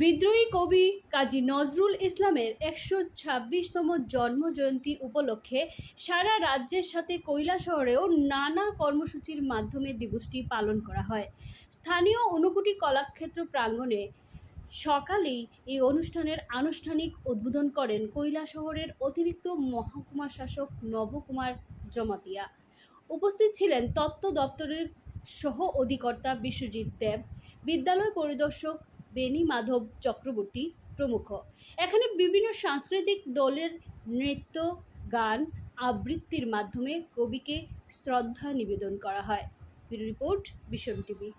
বিদ্রোহী কবি কাজী নজরুল ইসলামের ১২৬তম জন্মজয়ন্তী উপলক্ষে সারা রাজ্যের সাথে কৈলাসহরেও নানা কর্মসূচির মাধ্যমে দিবসটি পালন করা হয়। স্থানীয় ঊনকোটি কলাক্ষেত্র প্রাঙ্গণে সকালেই এই অনুষ্ঠানের আনুষ্ঠানিক উদ্বোধন করেন কৈলাসহরের অতিরিক্ত মহকুমা শাসক নবকুমার জমাতিয়া। উপস্থিত ছিলেন তত্ত্ব দপ্তরের সহ অধিকর্তা বিশ্বজিৎ দেব, বিদ্যালয় পরিদর্শক বেণী মাধব চক্রবর্তী প্রমুখ। এখানে বিভিন্ন সাংস্কৃতিক দলের নৃত্য, গান, আবৃত্তির মাধ্যমে কবিকে শ্রদ্ধা নিবেদন করা হয়। ব্যুরো রিপোর্ট, বিশ্বন টিভি।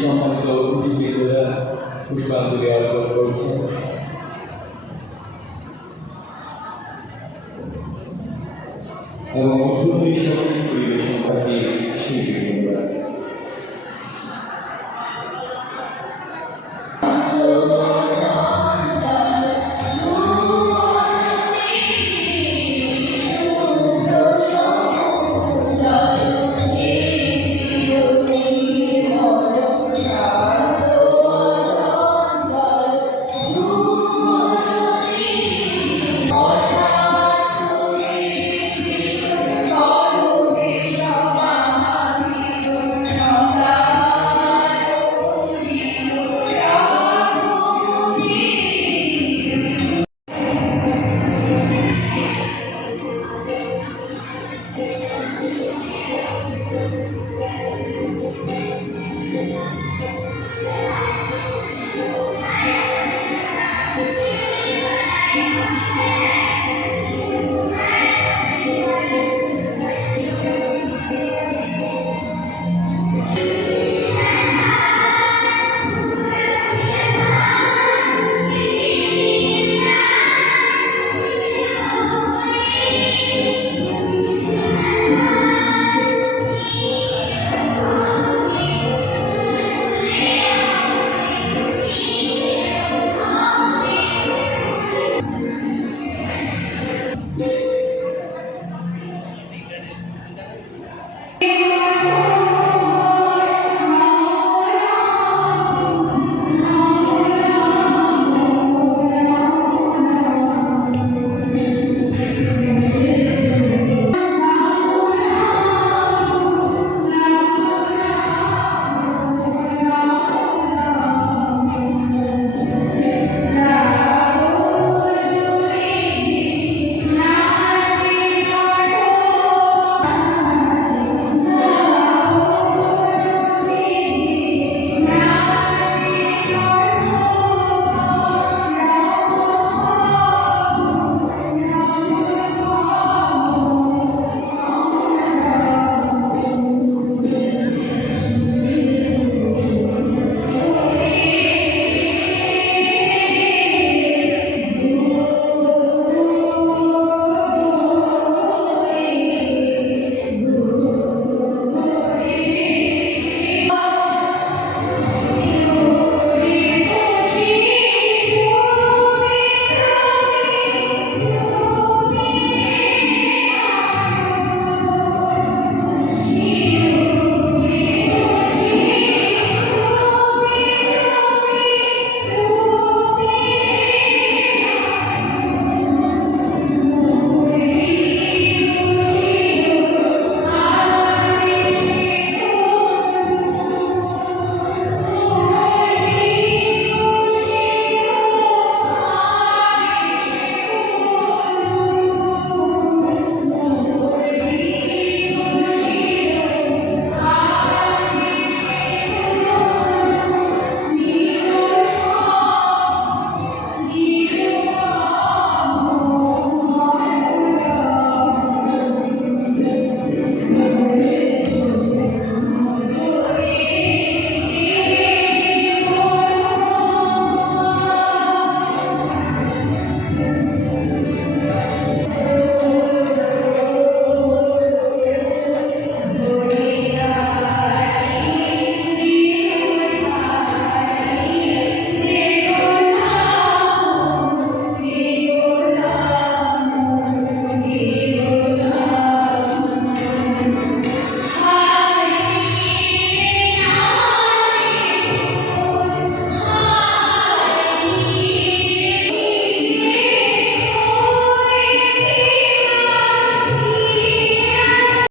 সম্মানিত অতিথিবৃন্দরা পুষ্পাঞ্জলি অর্পণ করছেন। এবং অভ্যুদয় সঙ্গীত পরিবেশনকারী শিল্পীবৃন্দরা